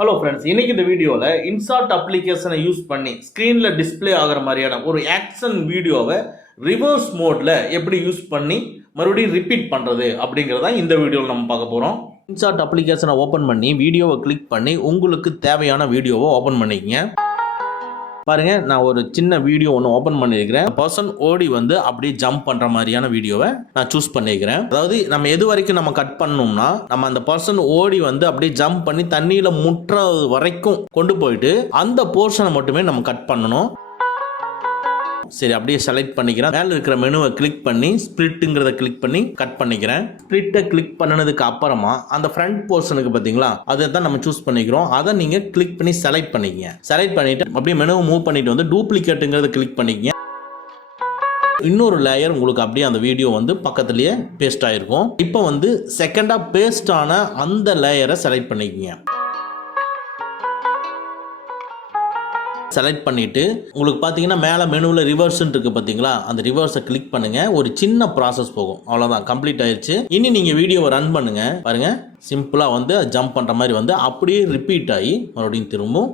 Hello friends, இன்னைக்கு இந்த வீடியோவில் இன்சார்ட் அப்ளிகேஷனை யூஸ் பண்ணி ஸ்க்ரீனில் டிஸ்பிளே ஆகிற மாதிரியான ஒரு ஆக்ஷன் வீடியோவை ரிவர்ஸ் மோடில் எப்படி யூஸ் பண்ணி மறுபடியும் ரிப்பீட் பண்ணுறது அப்படிங்கிறத இந்த வீடியோவில் நம்ம பார்க்க போகிறோம். இன்சார்ட் அப்ளிகேஷனை ஓப்பன் பண்ணி வீடியோவை கிளிக் பண்ணி உங்களுக்கு தேவையான வீடியோவை ஓப்பன் பண்ணிக்கங்க. பாருங்க, நான் ஒரு சின்ன வீடியோ ஒன்று ஓப்பன் பண்ணியிருக்கிறேன். பர்சன் ஓடி வந்து அப்படியே ஜம்ப் பண்ணுற மாதிரியான வீடியோவை நான் சூஸ் பண்ணியிருக்கிறேன். அதாவது நம்ம எது வரைக்கும் நம்ம கட் பண்ணோம்னா, நம்ம அந்த பர்சன் ஓடி வந்து அப்படியே ஜம்ப் பண்ணி தண்ணியில் முற்ற வரைக்கும் கொண்டு போயிட்டு அந்த போர்ஷனை மட்டுமே நம்ம கட் பண்ணணும். சரி, அப்படியே செலக்ட் பண்ணிக்கிறேன். மேலே இருக்கிற மெனுவை கிளிக் பண்ணி ஸ்பிளிட்டுங்கிறத கிளிக் பண்ணி கட் பண்ணிக்கிறேன். ஸ்பிளிட்டை கிளிக் பண்ணனதுக்கு அப்புறமா அந்த ஃப்ரண்ட் போர்ஷனுக்கு பார்த்தீங்களா, அதை தான் நம்ம சூஸ் பண்ணிக்கிறோம். அதை நீங்கள் கிளிக் பண்ணி செலக்ட் பண்ணிக்கங்க. செலக்ட் பண்ணிட்டு அப்படியே மெனுவை மூவ் பண்ணிட்டு வந்து டூப்ளிகேட்டுங்கிறத கிளிக் பண்ணிக்கங்க. இன்னொரு லேயர் உங்களுக்கு அப்படியே அந்த வீடியோ வந்து பக்கத்துலேயே பேஸ்ட் ஆகிருக்கும். இப்போ வந்து செகண்டாக பேஸ்ட் ஆன அந்த லேயரை செலக்ட் பண்ணிக்கங்க. செலக்ட் பண்ணிவிட்டு உங்களுக்கு பார்த்தீங்கன்னா மேலே மெனுவில் ரிவர்ஸ்ன்னு இருக்குது பார்த்தீங்களா, அந்த ரிவர்ஸை கிளிக் பண்ணுங்கள். ஒரு சின்ன ப்ராசஸ் போகும், அவ்வளோதான், கம்ப்ளீட் ஆயிடுச்சு. இனி நீங்கள் வீடியோவை ரன் பண்ணுங்கள். பாருங்கள், சிம்பிளாக வந்து ஜம்ப் பண்ணுற மாதிரி வந்து அப்படியே ரிப்பீட் ஆகி மறுபடியும் திரும்பும்.